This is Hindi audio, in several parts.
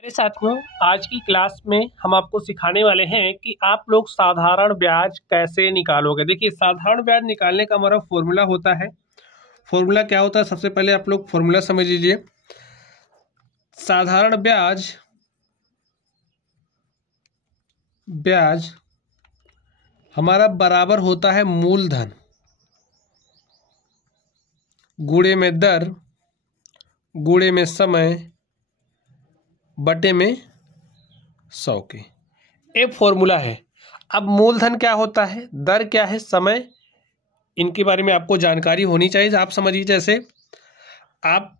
मेरे साथियों, आज की क्लास में हम आपको सिखाने वाले हैं कि आप लोग साधारण ब्याज कैसे निकालोगे। देखिए, साधारण ब्याज निकालने का हमारा फॉर्मूला होता है। फॉर्मूला क्या होता है, सबसे पहले आप लोग फॉर्मूला समझ लीजिए। साधारण ब्याज हमारा बराबर होता है मूलधन गुणे में दर गुणे में समय बटे में 100 के। ये फॉर्मूला है। अब मूलधन क्या होता है, दर क्या है, समय, इनके बारे में आपको जानकारी होनी चाहिए। आप समझिए, जैसे आप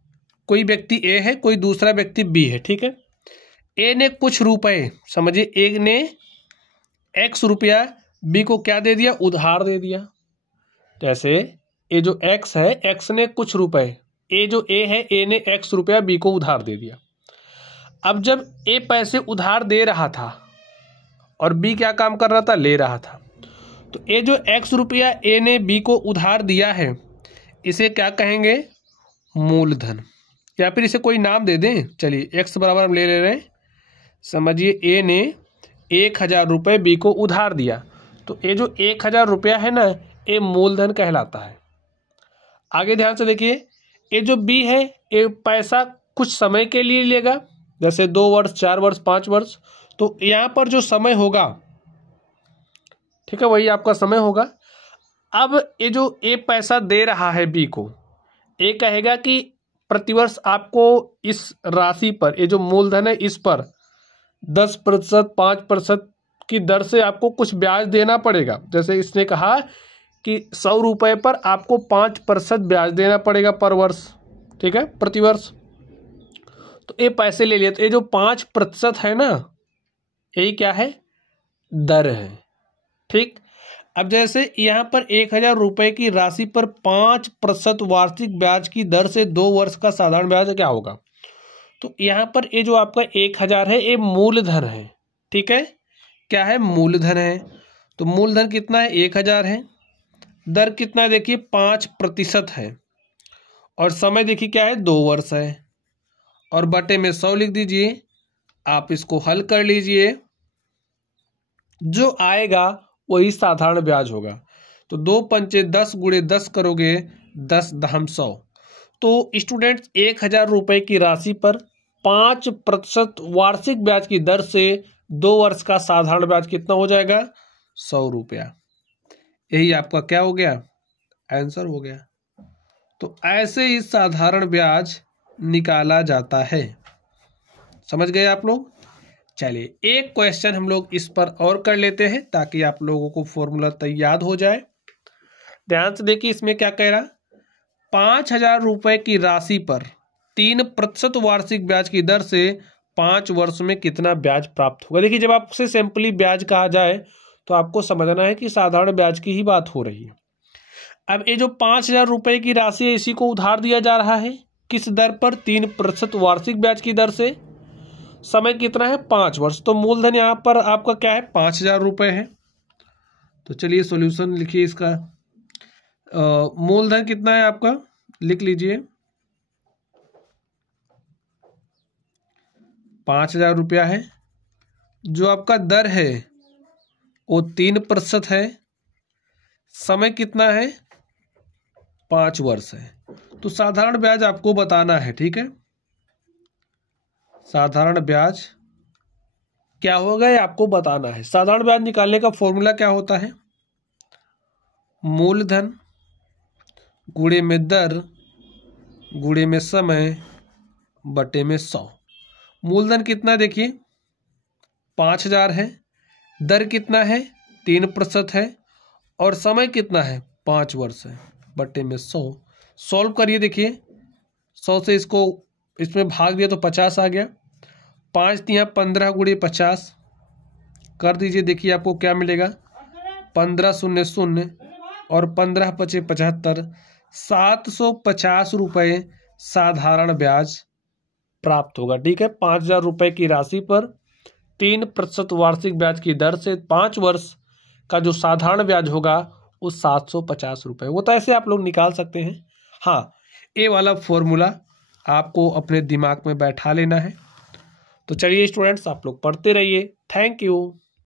कोई व्यक्ति ए है, कोई दूसरा व्यक्ति बी है, ठीक है। ए ने कुछ रुपए, समझिए ए ने एक्स रुपया बी को क्या दे दिया, उधार दे दिया। जैसे ये जो एक्स है, एक्स ने कुछ रुपए, ए जो ए है, ए ने एक्स रुपया बी को उधार दे दिया। अब जब ए पैसे उधार दे रहा था और बी क्या काम कर रहा था, ले रहा था, तो ये जो एक्स रुपया ए ने बी को उधार दिया है, इसे क्या कहेंगे, मूलधन, या फिर इसे कोई नाम दे दें। चलिए एक्स बराबर हम ले रहे हैं। समझिए ए ने 1000 रुपये बी को उधार दिया, तो ये जो 1000 रुपया है ना, ये मूलधन कहलाता है। आगे ध्यान से देखिए, ये जो बी है, ये पैसा कुछ समय के लिए लेगा, जैसे 2 वर्ष, 4 वर्ष, 5 वर्ष। तो यहाँ पर जो समय होगा, ठीक है, वही आपका समय होगा। अब ये जो ए पैसा दे रहा है बी को, ए कहेगा कि प्रतिवर्ष आपको इस राशि पर, ये जो मूलधन है, इस पर 10%, 5% की दर से आपको कुछ ब्याज देना पड़ेगा। जैसे इसने कहा कि 100 रुपये पर आपको 5% ब्याज देना पड़ेगा पर वर्ष, ठीक है, प्रतिवर्ष। तो ये पैसे ले लिए, तो ये जो 5% है ना, यही क्या है, दर है, ठीक। अब जैसे यहाँ पर 1000 रुपये की राशि पर 5% वार्षिक ब्याज की दर से 2 वर्ष का साधारण ब्याज क्या होगा। तो यहाँ पर ये जो आपका 1000 है, ये मूलधन है, ठीक है, क्या है, मूलधन है। तो मूलधन कितना है, 1000 है। दर कितना है, देखिए 5% है, और समय देखिए क्या है, 2 वर्ष है, और बटे में 100 लिख दीजिए। आप इसको हल कर लीजिए, जो आएगा वही साधारण ब्याज होगा। तो 2 पंचे 10 गुणे 10 करोगे, 10 दहम 100। तो स्टूडेंट्स, 1000 रुपये की राशि पर 5% वार्षिक ब्याज की दर से 2 वर्ष का साधारण ब्याज कितना हो जाएगा, 100 रुपया। यही आपका क्या हो गया, आंसर हो गया। तो ऐसे ही साधारण ब्याज निकाला जाता है। समझ गए आप लोग। चलिए एक क्वेश्चन हम लोग इस पर और कर लेते हैं, ताकि आप लोगों को फॉर्मूला याद हो जाए। ध्यान से देखिए, इसमें क्या कह रहा, 5000 रुपये की राशि पर 3% वार्षिक ब्याज की दर से 5 वर्ष में कितना ब्याज प्राप्त होगा। देखिए, जब आपसे सिंपली ब्याज कहा जाए तो आपको समझना है कि साधारण ब्याज की ही बात हो रही है। अब ये जो 5000 रुपये की राशि है, इसी को उधार दिया जा रहा है, किस दर पर, 3% वार्षिक ब्याज की दर से। समय कितना है, 5 वर्ष। तो मूलधन यहाँ पर आपका क्या है, 5000 रुपये है। तो चलिए सॉल्यूशन लिखिए इसका। मूलधन कितना है आपका, लिख लीजिए, 5000 रुपया है। जो आपका दर है वो 3% है। समय कितना है, 5 वर्ष है। तो साधारण ब्याज आपको बताना है, ठीक है। साधारण ब्याज क्या होगा ये आपको बताना है। साधारण ब्याज निकालने का फॉर्मूला क्या होता है, मूलधन गुणे में दर गुणे में समय बटे में 100। मूलधन कितना, देखिए 5000 है, दर कितना है, 3% है, और समय कितना है, 5 वर्ष है, बटे में 100। सॉल्व करिए, देखिए 100 से इसको इसमें भाग दिया तो 50 आ गया। 5 तिया 15 गुणे 50 कर दीजिए, देखिए आपको क्या मिलेगा, 15 शून्य शून्य और 15 पचे 75, 750 रुपये साधारण ब्याज प्राप्त होगा, ठीक है। 5000 रुपये की राशि पर 3% वार्षिक ब्याज की दर से 5 वर्ष का जो साधारण ब्याज होगा वो 750 रुपये। वो तो ऐसे आप लोग निकाल सकते हैं। हाँ, ये वाला फॉर्मूला आपको अपने दिमाग में बैठा लेना है। तो चलिए स्टूडेंट्स, आप लोग पढ़ते रहिए। Thank you.